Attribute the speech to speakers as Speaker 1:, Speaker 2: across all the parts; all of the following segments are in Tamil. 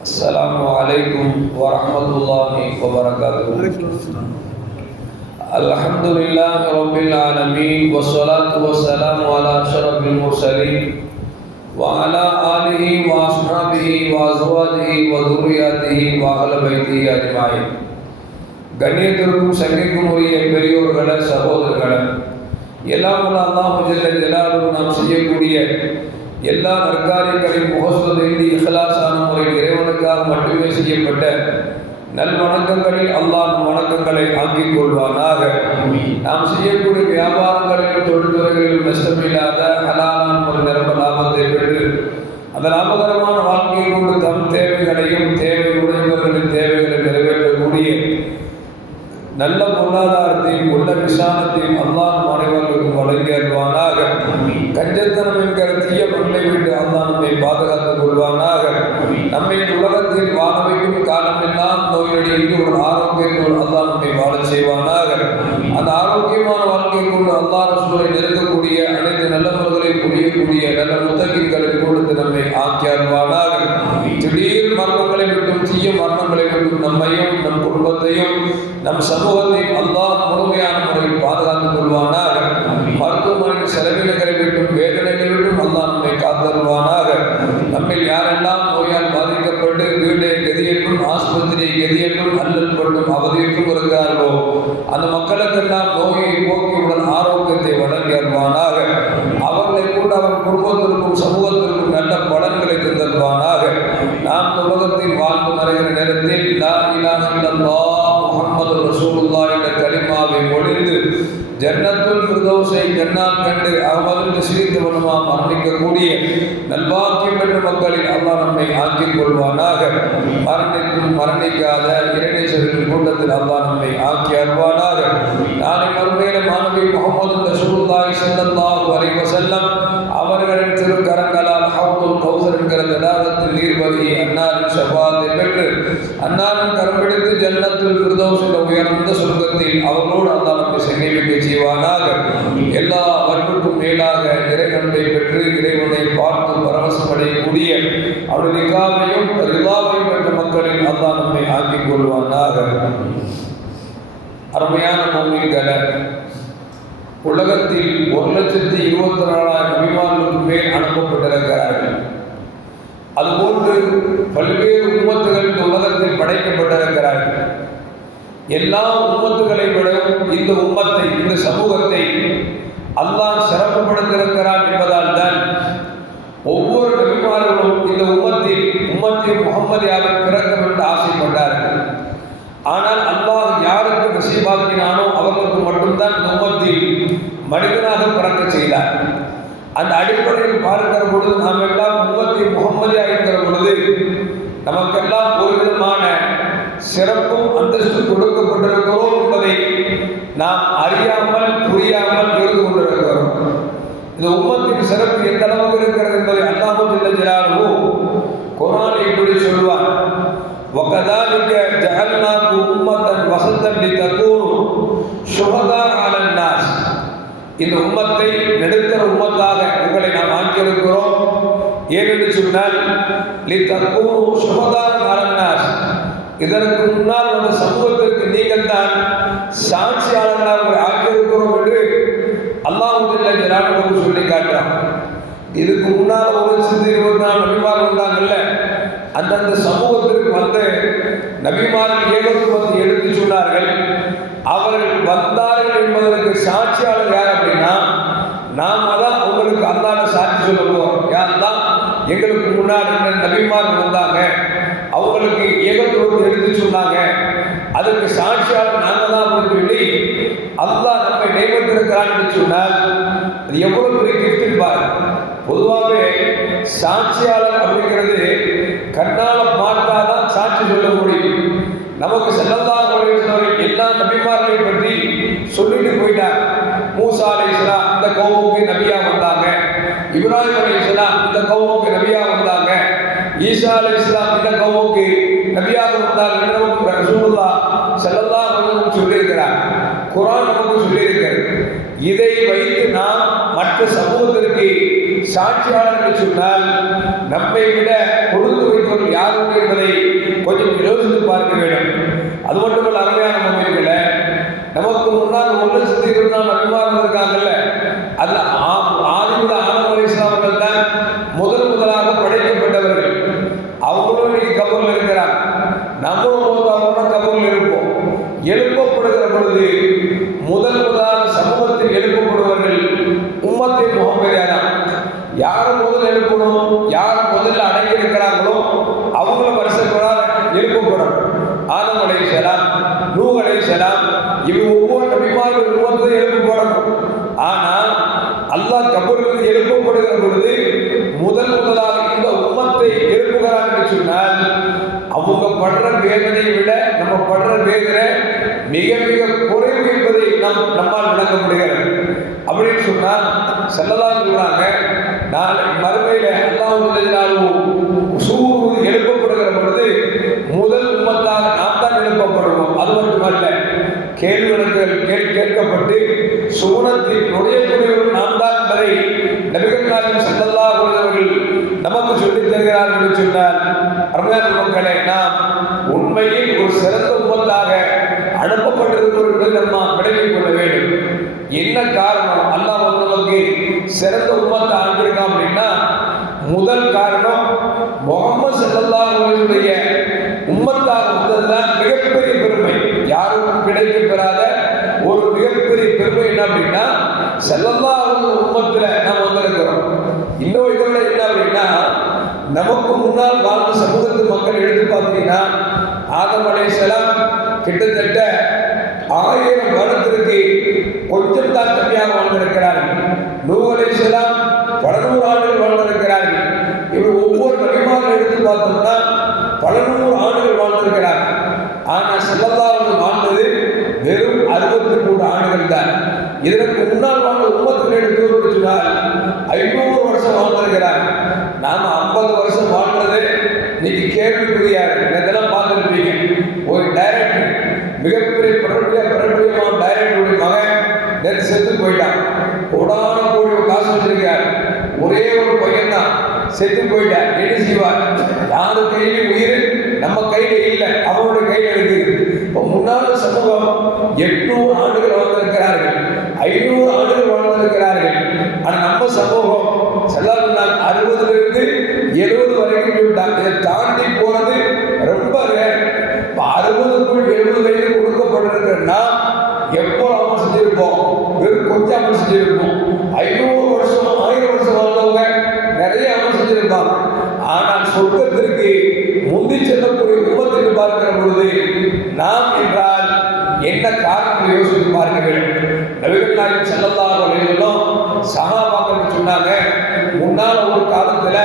Speaker 1: السلام عليكم ورحمة الله وبركاته الحمد لله رب العالمين والصلاة والسلام على أشرف المرسلين وعلى آله وأصحابه وأزواجه وذرياته وأهل بيته أجمعين கண்ணியத்திற்கும் சங்கைக்கும் உரிய பெரியோர்களே சகோதரர்களே எல்லாம் உள்ள அல்லாஹ் ஜல்ல ஜலாலும் நாம் செய்யக்கூடிய எல்லா நற்காரியங்களின் தேடி இஹலாசான முறையில் இறைவனுக்காக மட்டுமே செய்யப்பட்ட நல் வணக்கங்களில் அல்லாஹ் நம் வணக்கங்களை ஆக்கிக் கொள்வானாக. நாம் செய்யக்கூடிய வியாபாரங்களிலும் தொழில்துறைகளிலும் நஷ்டமில்லாத ஹலாலான ஒரு நிரம்ப லாபத்தை பெற்று அந்த லாபகரமான வாழ்க்கையை கொண்டு தம் தேவைகளையும் தேவை உடையவர்களின் தேவைகளை நிறைவேற்றக்கூடிய நல்ல பொருளாதாரத்தையும் உள்ள விசாலத்தையும் அல்லாஹ் நம் அனைவருக்கும் கஞ்சத்தனம் என்கிற தீய செய்வானாக அந்த ஆரோக்கியமான வாழ்க்கை கொண்டு அல்லாஹ் ரசூலை நெருங்கக்கூடிய அனைத்து நல்லவர்களை புரியக்கூடிய நல்ல முத்தகி சிரித்தவனுமா நல்வாக்கியம் பெற்ற மக்களில் அல்லா நம்மை ஆக்கிக் கொள்வானாக. மரணிக்கும் மரணிக்காத இறைநேசரின் கூட்டத்தில் அல்லா நம்மை ஆக்கி அருவானாக நாளை மறுமையில மாணவி முகமது ரசூலுல்லாஹி ஸல்லல்லாஹு அலைஹி அவர்களின் திருக்கரங்களால் ஹவுதுல் கௌசர் என்கிற தடாகத்தில் நீர்வழி அன்னாரின் செவ்வாத்தை பெற்று அன்னாரின் கரம் பிடித்து ஜன்னத்தில் பிரதோஷ உயர்ந்த சொர்க்கத்தில் அவர்களோடு அல்லாஹ் நம்மை சென்னைவிக்க செய்வானாக எல்லா வன்புக்கும் மேலாக இறைவனை பெற்று இறைவனை பார்த்து பரவசம் அடையக்கூடிய அவருடைய நிகாவையும் ரிதாவையும் பெற்ற மக்களின் அல்லா நம்மை ஆக்கிக் கொள்வானாக. அருமையான மோமின்களை உலகத்தில் ஒரு லட்சத்தி இருபத்தி நாலாயிரம் அபிமானங்களுக்கு மேல் அனுப்பப்பட்டிருக்கிறார்கள். பல்வேறு உம்மத்துகள் இந்த உலகத்தில் படைக்கப்பட்டிருக்கிறார்கள். எல்லா உம்மத்துகளை விட இந்த உம்மத்தை இந்த சமூகத்தை அல்லாஹ் சிறப்புப்படுத்தியிருக்கிறான் என்பதால் தான் ஒவ்வொரு நபிமார்களும் இந்த உம்மத்தில் உம்மத்தில் முகம்மதியாக பிறக்க என்று ஆசைப்பட்டார்கள். ஆனால் அல்லாஹ் யாருக்கு நசீபாக்கினானோ அவர்களுக்கு மட்டும்தான் இந்த உம்மத்தில் மனிதனாக பிறக்க செய்தார். அந்த அடிப்படையில் பார்க்கிற பொழுது நாம் எல்லாம் உம்மத்தில் முகம்மதியாக இருக்கிற பொழுது நமக்கெல்லாம் ஒரு விதமான சிறப்பும் அந்தஸ்து கொடுக்கப்பட்டிருக்கிறோம் என்பதை நாம் அறியாமல் புரியாமல் இருந்து கொண்டிருக்கிறோம் இந்த உம்மத்தின் சிறப்பு எந்த அளவுக்கு இருக்கிறது என்பதை அல்லாஹு ஜலாலு குரானை இப்படி சொல்வார் وكذلك جعلناكم أمة وسطا لتكونوا شهداء على الناس இந்த உம்மத்தை நெடுக்கிற உம்மத்தாக உங்களை நாம் ஆக்கியிருக்கிறோம். ஏனென்று சொன்னால் இதற்கு முன்னால் வந்த சமூகத்திற்கு நீங்கள் தான் சாட்சியாளர்களாக உங்களை ஆக்கியிருக்கிறோம் என்று அல்லாஹுல்ல சொல்லி காட்டுறான். இதுக்கு முன்னால் ஒரு சிந்தி இருபத்தி நாலு நபிமார் வந்தாங்கல்ல அந்தந்த சமூகத்திற்கு வந்து நபிமார்கள் ஏகத்துவத்தை எடுத்து சொன்னார்கள். அவர்கள் வந்தார்கள் என்பதற்கு சாட்சியாளர் யார் அப்படின்னா நாம தான் உங்களுக்கு அல்லாத சாட்சி சொல்லுவோம் யார் தான் எங்களுக்கு முன்னாடி நபிமார்கள் வந்தாங்க. அவங்களுக்கு ஏகத்துவத்தை எடுத்து சொன்னாங்க. அதற்கு சாட்சியாளர் நாங்கள் தான் அப்படின்னு சொல்லி அல்லாஹ் நம்மை நியமித்திருக்கிறான் என்று சொன்னால் அது எவ்வளவு பெரிய கிஃப்ட் பொதுவாகவே சாட்சியாளர் அப்படிங்கிறது கண்ணால பார்த்தாதான் சாட்சி சொல்ல முடியும் நமக்கு செல்லந்தான் எல்லா நபிமார்களையும் பற்றி சொல்லிட்டு போயிட்டார் மூசா அலை இஸ்லாம் இந்த கௌமுக்கு நபியா வந்தாங்க. இப்ராஹிம் அலை இஸ்லாம் இந்த கௌமுக்கு நபியா வந்தாங்க. ஈசா அலை இஸ்லாம் இந்த கௌமுக்கு நபியாக வந்தார் என்று நமக்கு ரசூலுல்லா செல்லல்லா நமக்கு சொல்லியிருக்கிறார். குரான் நமக்கு சொல்லியிருக்கிறது. இதை வைத்து நாம் மற்ற சமூகத்திற்கு சாட்சியாளர்கள் சொன்னால் நம்மை விட கொடுத்து வைத்தவர்கள் யாரும் என்பதை கொஞ்சம் யோசித்து பார்க்க வேண்டும். அது மட்டுமல்ல அருமையான மொழிகள நமக்கு முன்னால் ஒரு லட்சத்தி இருபத்தி நாலு அபிமானம் இருக்காங்கல்ல. அதுல ஆ- ஆதிமுத இஸ்லாமர்கள் தான் முதல் முதலாக படைக்கப்பட்டவர்கள். அவங்களும் இன்னைக்கு இருக்கிறார் இருக்கிறாங்க. நம்மளும் மூத்தாவோட கபூரில் இருப்போம். எழுப்பப்படுகிற பொழுது முதல் முதலாக சமூகத்தில் எழுப்பப்படுவர்கள் உம்மத்தை முகமதியானா யாரும் முதல் எழுப்பணும்? நூ அலைசலாம் இவங்க ஒவ்வொரு நபிமார்கள் உம்மத்தை எழுப்பப்படணும் ஆனால் அல்லாஹ் கபூரிலிருந்து எழுப்பப்படுகிற பொழுது முதல் முதலாக இந்த உம்மத்தை எழுப்புகிறார் என்று சொன்னால் அவங்க படுற வேதனையை விட நம்ம படுற வேதனை மிக மிக குறைவு என்பதை நம் நம்மால் விளங்க முடிகிறது. அப்படின்னு சொன்னால் செல்லலாம் சொல்றாங்க நான் மறுமையில அல்லாஹ் சூறு எழுப்பப்படுகிற பொழுது முதல் உம்மத்தாக நாம் தான் எழுப்பப்படுவோம் அது மட்டுமல்ல கேள்விகள் கேள் கேட்கப்பட்டு சுகுணத்தில் நுழையக்கூடியவர்கள் நான் தான் வரை நபிகள் நாயகம் செல்லல்லா அவர்கள் நமக்கு சொல்லித் தருகிறார்கள் என்று சொன்னால் அருமையான மக்களை நாம் உண்மையில் ஒரு சிறந்த உம்மத்தாக அனுப்பப்பட்டிருக்கிறோம் என்பதை நம்ம விளங்கிக் கொள்ள வேண்டும். என்ன காரணம்? அல்லாஹ் நமக்கு சிறந்த உம்மத்தை அனுப்பியிருக்கான் அப்படின்னா முதல் காரணம் முகமது ஸல்லல்லாஹு அலைஹி உம்மத்தாக வந்ததுதான் மிகப்பெரிய பெருமை யாருக்கும் கிடைக்க பெறாத ஒரு மிகப்பெரிய பெருமை என்ன அப்படின்னா ஸல்லல்லாஹு அலைஹி உம்மத்துல நாம் வந்திருக்கிறோம் இன்னும் இதோட என்ன அப்படின்னா நமக்கு முன்னால் வாழ்ந்த சமூகத்து மக்கள் எடுத்து பார்த்தீங்கன்னா ஆதம் கிட்டத்தட்ட ஆயிரம் வருடத்திற்கு கொஞ்சம் தான் கம்மியாக வாழ்ந்திருக்கிறார்கள் நூறு அலைஹிஸ்ஸலாம் பல நூறு ஆண்டுகள் வாழ்ந்திருக்கிறார்கள் இவர் ஒவ்வொரு நபிமார்கள் எடுத்து பார்த்தோம்னா பல நூறு ஆண்டுகள் வாழ்ந்திருக்கிறார். ஆனால் செல்லல்லாவது வாழ்ந்தது வெறும் அறுபத்தி மூன்று ஆண்டுகள் தான். இதற்கு முன்னால் வாழ்ந்த உம்மத்தில் பேர் சொன்னால் ஐநூறு வருஷம் வாழ்ந்திருக்கிறார். நாம் ஐம்பது வருஷம் வாழ்றது இன்னைக்கு கேள்விக்குறியா இதெல்லாம் பார்த்துருப்பீங்க. மிகப்பெரிய பிரபல பிரபலியமான டைரக்டருடைய மகன் நேற்று செத்து போயிட்டான். கோடான கோடி காசு வச்சிருக்கார் ஒரே ஒரு பையன் தான் செத்து போயிட்டார். என்ன செய்வார்? யாரு கையிலும் உயிர் நம்ம கையில இல்லை. அவங்களோட கையில இருக்குது இப்போ முன்னாள் சமூகம் எட்நூறு ஆண்டுகள் வாழ்ந்திருக்கிறார்கள் ஐநூறு ஆண்டுகள் வாழ்ந்திருக்கிறார்கள் ஆனால் நம்ம சமூகம் செல்லாமல் அறுபதுல இருந்து எழுபது வரைக்கும் விட்டாங்க இதை தாண்டி போறது ரொம்ப rare. இப்போ அறுபதுக்குள் எழுபது வயது கொடுக்கப்பட்டிருக்கிறன்னா எப்போ அமல் செஞ்சிருப்போம் வெறும் கொஞ்சம் அமல் செஞ்சிருப்போம் ஐநூறு வருஷம் ஆயிரம் வருஷம் வாழ்ந்தவங்க நிறைய அமல் செஞ்சிருப்பாங்க ஆனால் சொர்க்கத்திற்கு முந்தி செல்லக்கூடிய உமத்திற்கு பார்க்கிற பொழுது நாம் என்றால் என்ன காரணம் யோசித்து பார்க்க வேண்டும் நபிகள் நாயகம் செல்லல்லாஹு அலைஹி சொன்னாங்க முன்னால் ஒரு காலத்துல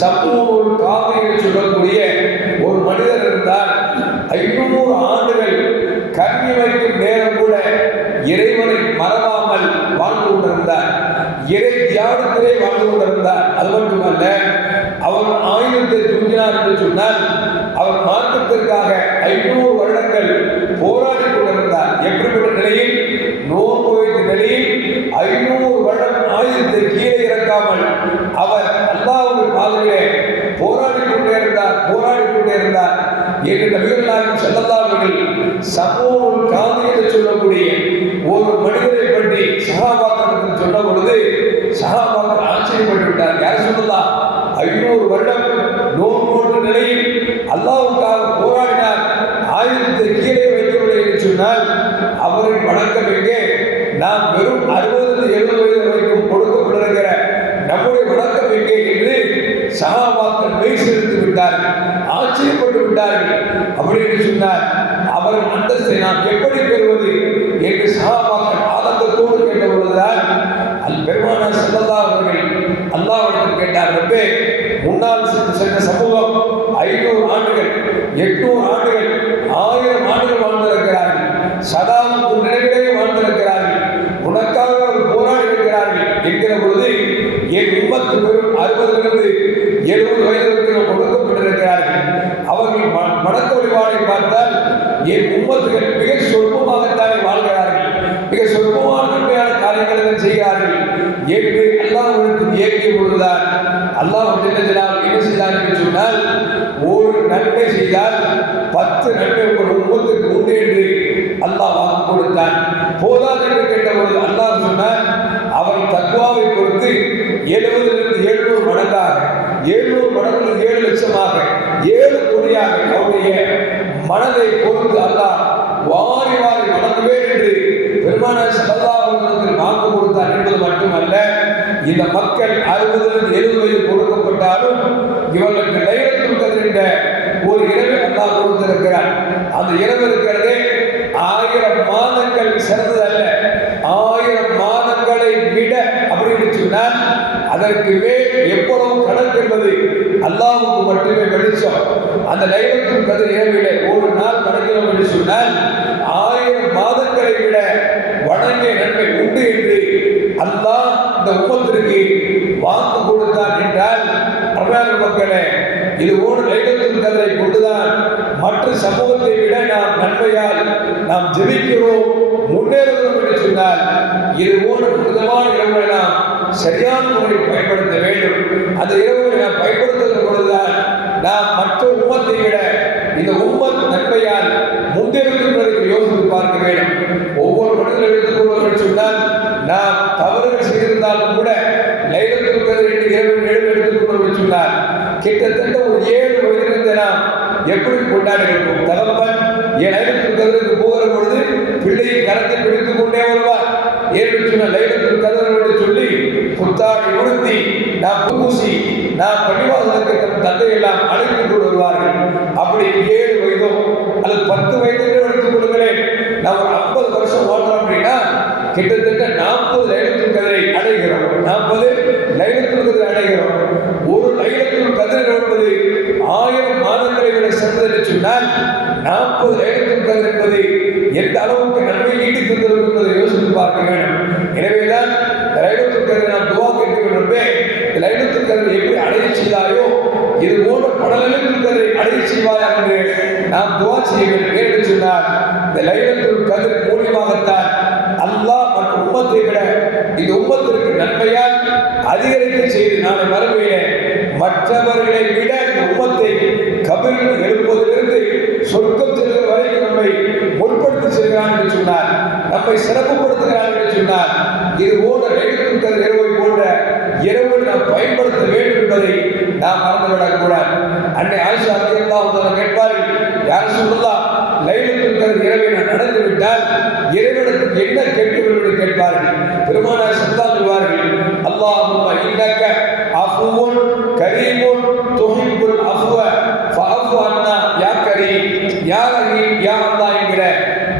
Speaker 1: சமூக காவி என்று சொல்லக்கூடிய ஒரு மனிதர் இருந்தால் ஐநூறு ஆண்டுகள் கல்வி வைக்கும் நேரம் கூட இறைவனை மறவாமல் வாழ்ந்து கொண்டிருந்தார். இறை தியானத்திலே வாழ்ந்து கொண்டிருந்தார். அது மட்டுமல்ல அவர் ஆயுதத்தை தூங்கினார் என்று சொன்னால் அவர் மாற்றத்திற்காக ஐநூறு வருடங்கள் போராடி எப்படிப்பட்ட நிலையில்? நோன்பு வைத்த நிலையில் ஐநூறு வருடம் ஆயுதத்தை கீழே இறக்காமல் அவர் அல்லாஹ்வுடைய பாதையிலே போராடி கொண்டே இருந்தார் போராடி கொண்டே இருந்தார். என்று நபிகள் நாயகம் செல்லல்லாவர்கள் சமூக காந்தி சொல்லக்கூடிய ஒரு மனிதரை பற்றி சகாபாத்திரத்தில் சொன்ன பொழுது சகாபாத்திரம் ஆச்சரியப்பட்டு விட்டார். யார் சொல்லலாம்? ஐநூறு வருடம் நோன்பு நிலையில் அல்லாவுக்காக போராடினார் ஆயுதத்தை கீழே அவரை வணக்கம் எங்கே நாம் வெறும் அறுபது எழுபது வயது வரைக்கும் கொடுக்கப்படுகிற நம்முடைய வணக்கம் எங்கே என்று சகாபாக்கள் மெய் செலுத்தி விட்டார்கள் ஆச்சரியப்பட்டு விட்டார்கள். அப்படி என்று சொன்னார் அவரின் அந்தஸ்தை நாம் எப்படி பெறுவது என்று சகாபாக்கள் ஆனந்தத்தோடு கேட்ட பொழுதுதான் அல் பெருமான செல்லல்லா அவர்கள் அல்லாவிடத்தில் கேட்டார் ரப்பே முன்னால் சென்ற சென்ற சமூகம் ஐநூறு ஆண்டுகள் எட்நூறு ஆண்டுகள் ஆயிரம் ஆண்டுகள் வாழ்ந்திருக்கிறார்கள். சதாவுக்கு உன் வாழ்ந்திருக்கிறார்கள். உனக்காக அவர் போராடி இருக்கிறார்கள் என்கிற பொழுது என் உம்மத்து வெறும் அறுபதிலிருந்து எழுபது வயதிற்கு கொடுக்கப்பட்டிருக்கிறார்கள். அவர்கள் மடக்க வழிபாடை பார்த்தால் என் உண்மத்துகள் மிக சொற்பமாகத்தானே வாழ்கிறார்கள். மிக சொற்பமான நன்மையான காரியங்களை தான் செய்கிறார்கள். என்று அல்லாஹ்விடத்தில் இயக்கிய பொழுதுதான் அல்லாஹ் ஜெல்ல ஜலாலுஹு என்ன செய்தார் என்று சொன்னால் ஒரு நன்மை செய்தால் பத்து நன்மை போதாது என்று கேட்டபொழுது அல்லாஹ் சொன்னார் அவன் தக்குவாவை பொறுத்து எழுபதிலிருந்து எழுநூறு மடங்காக எழுநூறு மடங்கு ஏழு லட்சமாக ஏழு கோடியாக அவருடைய மனதை பொறுத்து அல்லாஹ் வாரி வாரி வணங்குவேன் என்று பெருமான சல்லாஹத்தில் வாக்கு கொடுத்தார் என்பது மட்டுமல்ல இந்த மக்கள் அறுபதிலிருந்து எழுபது வயது கொடுக்கப்பட்டாலும் இவர்களுக்கு லைலத்துல் கதிர் என்ற ஒரு இரவு அல்லாஹ் கொடுத்திருக்கிறார். அந்த இரவு இருக்கிறதே ஆயிரம் மாதங்கள் சிறந்தது அல்ல ஆயிரம் மாதங்களை விட அப்படின்னு சொன்னால் அதற்கு மேல் எவ்வளவு கணக்கு என்பது அல்லாவுக்கு மட்டுமே வெளிச்சம். அந்த லைவத்தின் கதிர் இரவிலே ஒரு நாள் கணக்கிறோம் என்று சொன்னால் ஆயிரம் மாதங்களை விட வணங்கிய நன்மை உண்டு என்று அல்லாஹ் இந்த உம்மத்திற்கு வாக்கு கொடுத்தான் என்றால் அருளான மக்களே இது ஒரு லைலத்துல் கதிரை கொண்டுதான் மற்ற சமூகத்தை விட நாம் நன்மையால் நாம் ஜெபிக்கிறோம். முன்னேறுகிறோம் என்று சொன்னால் இது போன்ற புனிதமான இரவுகளை நாம் சரியான முறையில் பயன்படுத்த வேண்டும். அந்த இரவுகளை நாம் பயன்படுத்துகிற பொழுதுதான் நாம் மற்ற உம்மத்தை விட இந்த உம்மத் நன்மையால் முன்னேறுகின்றதற்கு யோசித்து பார்க்க வேண்டும். ஒவ்வொரு மனிதர்கள் எடுத்துக்கொள்வதற்கு சொன்னால் நாம் தவறுகள் செய்திருந்தாலும் கூட லைலத்துல் கதிர் இரவு எழுந்து சொன்னால் கிட்டத்தட்ட ஒரு ஏழு வயதிலிருந்து நாம் எப்படி கொண்டாடுகிறோம் தகப்பன் என் லைலத்துல் கரத்தை பிடித்துக் கொண்டே வருவார். ஏழு சொன்ன லைலத்துல் கதிர் சொல்லி புத்தாடை உடுத்தி நான் பூசி நான் பள்ளிவாசலுக்கு தன் தந்தையெல்லாம் அழைத்து கொண்டு வருவார்கள். அப்படி ஏழு வயதோ அல்லது பத்து வயது என்று எடுத்துக் கொள்ளுங்களேன். நான் ஒரு ஐம்பது வருஷம் ஓடுறோம் அப்படின்னா கிட்டத்தட்ட நாற்பது லைலத்துல் கதிரை அடைகிறோம். நாற்பது லைலத்துல் கதிரை அடைகிறோம். ஒரு லைனத்தின் கதிரை என்பது ஆயிரம் மாதங்களை விட சிறந்தது என்று சொன்னால் நாற்பது லைலத்துல் கதிரை என்பது எந்த அளவு நன்மை ஈட்டி தந்திருக்கும் என்பதை யோசித்து பார்க்க வேண்டும் எனவேதான் இந்த லைலத்துல் கதிரை நாம் துவா கேட்க வேண்டுமே இந்த லைலத்துல் கதிரை எப்படி அடைய செய்தாயோ இது போன்ற பல லைலத்துல் கதிரை செய்வாயா என்று நாம் துவா செய்ய வேண்டும் என்று இந்த லைலத்துள் கதிர் மூலியமாகத்தான் அல்லாஹ் மற்ற உம்மத்தை விட இந்த உம்மத்திற்கு நன்மையால் அதிகரித்து செய்து நாளை மறுமையிலே மற்றவர்களை விட இந்த உம்மத்தை கபிரில் எழுப்புவதிலிருந்து சொர்க்கம் செல்கிற வரைக்கும் நம்மை முற்படுத்தி செல்கிறான் என்று சொன்னார் நம்மை சிறப்புப்படுத்துகிறான் என்று சொன்னார் இது போன்ற எழுத்துக்கள் இரவை போன்ற இரவு நாம் பயன்படுத்த வேண்டும் என்பதை நாம் மறந்துவிடக் கூடாது அன்னை ஆயிஷா அதிகமாக கேட்பார்கள் யார் சொல்லலாம் லைலத்துல் கதிர் இரவில் நடந்து விட்டால் இறைவனுக்கு என்ன கேட்க வேண்டும் என்று கேட்பார்கள் பெருமானார் சல்லா சொல்வார்கள் அல்லாஹும்ம இன்னக்க அஃபுவுன் கரீமுன் துஹிப்புல் அஃப்வ ஃபஅஃபு அன்னா யா கரீம் யா ரஹீம் யா அல்லாஹ் என்கிற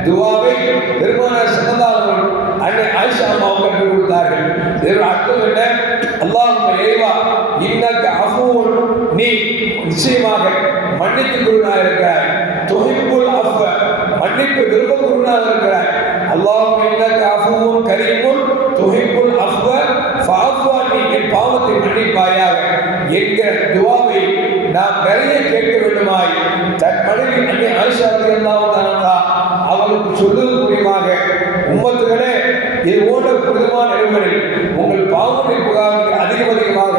Speaker 1: துவாவை பெருமானார் சல்லா அவர்கள் அன்னை ஆயிஷா அம்மாவுக்கு கற்றுக் கொடுத்தார்கள் இதோட அர்த்தம் என்ன அல்லாஹும்ம இறைவா இன்னக்க அஃபுவுன் நீ நிச்சயமாக மன்னித்து குருனாக இருக்கிறாய் துஹிப்புல் அஃவ மன்னிப்பு விரும்ப குருனாக இருக்கிறாய் அல்லாஹ் இன்னக அஃபுவும் கரீமும் துஹிப்புல் அஃவ ஃபஅஃபு என் பாவத்தை மன்னிப்பாயாக. என்கிற துவாவை நாம் நிறைய கேட்க வேண்டுமாய். தன் மனைவி அன்னை ஆயிஷா ரலியல்லாஹு தஆலா அவளுக்கு சொல்லுவது மூலியமாக உம்மத்துகளே இது போன்ற புனிதமான நிலைகளில் உங்கள் பாவத்தை புகாருக்கு அதிகம் அதிகமாக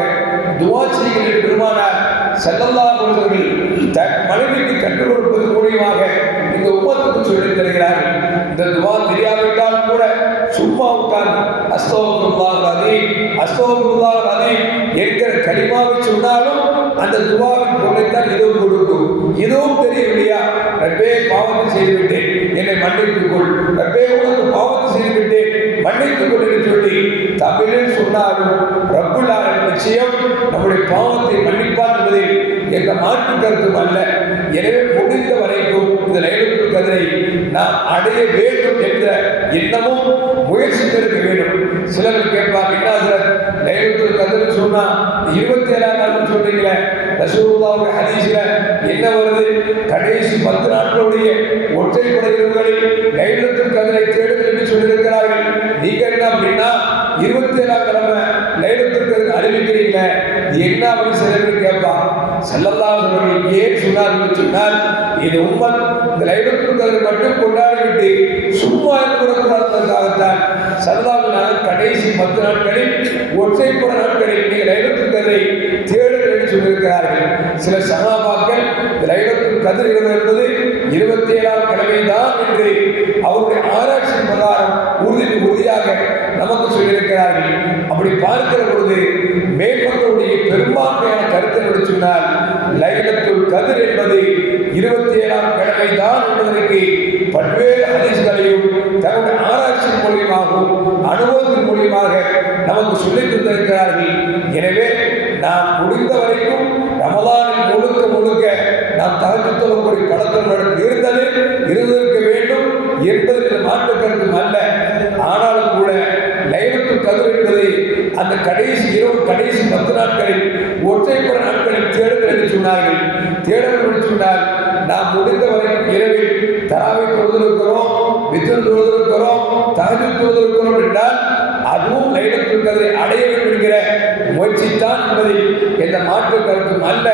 Speaker 1: துவா செய்கின்ற பெருமானார் செல்லல்லா அவர்கள் தன் மனைவிக்கு கற்றுக் கொடுப்பது மூலியமாக இந்த சொல்லி தருகிறார் தருகிறார்கள். இந்த துவா தெரியாவிட்டால் கூட சும்மா உட்கார்ந்து அஸ்தோபுல்லாஹ் அதி அஸ்தோபுல்லாஹ் அதி என்கிற கனிமாவை சொன்னாலும் அந்த துவாவின் பொருளைத்தான் இதுவும் கொடுக்கும். இதுவும் தெரியவில்லையா ரப்பே பாவத்தை செய்துவிட்டேன். என்னை மன்னித்துக் கொள் ரப்பே உனக்கு பாவத்தை செய்துவிட்டேன். மன்னித்துக் கொள் என்று சொல்லி தமிழில் சொன்னாலும் ரப்புல்லாரின் நிச்சயம் நம்முடைய பாவத்தை மன்னிப்பார் என்பதில் எந்த மாற்று கருத்தும் அல்ல. எனவே முடிந்த வரைக்கும் இந்த லைலத்துல் கதிரை நாம் அடைய வேண்டும் என்ற எண்ணமும் முயற்சி இருக்க வேண்டும். சிலர் கேட்பார் என்ன சார் லைலத்துல் கதிர் சொன்னா இருபத்தி ஏழாம் நாள் சொல்றீங்களே ரசூலுல்லாஹுடைய ஹதீஸ்ல என்ன வருது? கடைசி பத்து நாட்களுடைய ஒற்றை இரவுகளில் லைலத்துல் கதிரை தேடுங்கள் என்று சொல்லியிருக்கிறார்கள். நீங்க என்ன அப்படின்னா இருபத்தி ஏழாம் கிழமை லைலத்துல் கதிர் அறிவிக்கிறீங்களே என்ன அப்படின்னு சில கேட்பார் கேட்பான் செல்லல்லாஹு அவர்கள் ஏன் சொன்னார்கள் சொன்னால் இது உண்மை இந்த லைலத்துல் மட்டும் கொண்டாடிவிட்டு சும்மா இருக்கக்கூடாதுக்காகத்தான் சரதாவினால் கடைசி பத்து நாட்களில் ஒற்றைப்புற நாட்களில் நீங்கள் லைலத்துல் கதிரை தேடுங்கள் என்று சொல்லியிருக்கிறார்கள் சில சகாபாக்கள் லைலத்துல் கதிர் இரவு என்பது இருபத்தி ஏழாம் கிழமை தான் என்று அவருடைய ஆராய்ச்சி பிரகாரம் உறுதி உறுதியாக நமக்கு சொல்லியிருக்கிறார்கள். அப்படி பார்க்கிற பொழுது மேற்பட்டவருடைய பெரும்பான்மையான கருத்தை என்று சொன்னால் லைலத்துல் கதிர் என்பது இருபத்தி ஏழாம் கிழமை தான் என்பதற்கு பல்வேறு ஹதீஸ்களையும் தன்னுடைய ஆராய்ச்சியின் மூலியமாகவும் அனுபவத்தின் மூலியமாக நமக்கு சொல்லித் தந்திருக்கிறார்கள். எனவே நாம் முடிந்த வரைக்கும் ரமலானில் முழுக்க முழுக்க நாம் தகத்து தொழக்கூடிய பழக்கம் இருந்தது இருந்திருக்க வேண்டும் என்பதற்கு மாற்று கருத்தும் அல்ல. ஆனாலும் கூட லைலத்துல் கதிர் என்பது அந்த கடைசி இரவு கடைசி பத்து நாட்களில் ஒற்றைப்புற சொன்னார்கள் தேடல் என்று சொன்னால் நாம் முடிந்த வரைக்கும் இரவில் தராவை தொழுதிருக்கிறோம் வித்திரு தொழுதிருக்கிறோம் தகஜு தொழுதிருக்கிறோம் என்றால் அதுவும் லைலத்துல் கதிரை அடைய வேண்டும் என்கிற முயற்சித்தான் என்பதை எந்த மாற்று கருத்தும் அல்ல.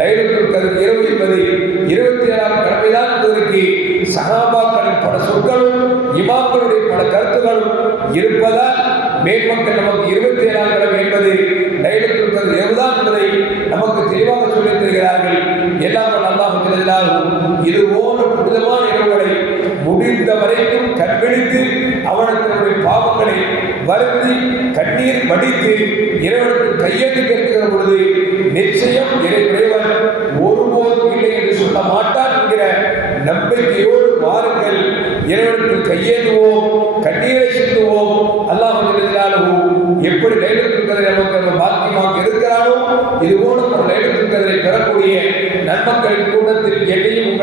Speaker 1: லைலத்துல் கதிர் இரவு என்பது இருபத்தி ஏழாம் கடமைதான் என்பதற்கு சகாபாக்களின் பல சொற்களும் இமாக்களுடைய பல கருத்துகளும் இருப்பதால் மேற்மக்கள் நமக்கு இருபத்தி ஏழாம் இடம் என்பது லைலத்துல் கதிர் என்பதை நமக்கு தெளிவாக சொல்லித் தருகிறார்கள். எல்லாம் அல்லாஹ் தெரிந்தாலும் இது போன்ற புனிதமான இரவுகளை முடிந்த வரைக்கும் கண்விழித்து அவனுக்கு பாவங்களை வருந்தி கண்ணீர் வடித்து இறைவனுக்கு கையெழுத்து கேட்கிற பொழுது நிச்சயம் இறை இறைவன் ஒருபோதும் இல்லை என்று சொல்ல மாட்டான் என்கிற நம்பிக்கையோடு வாருங்கள். இறைவனுக்கு கையேந்துவோம் கண்ணீரை சிந்துவோம் எப்படி லைலத்துல் நமக்கு நம்ம பாக்கியமாக இருக்கிறாரோ இது போல ஒரு லைலத்துல் கதிரை பெறக்கூடிய நன்மக்களின் கூட்டத்தில் என்னையும்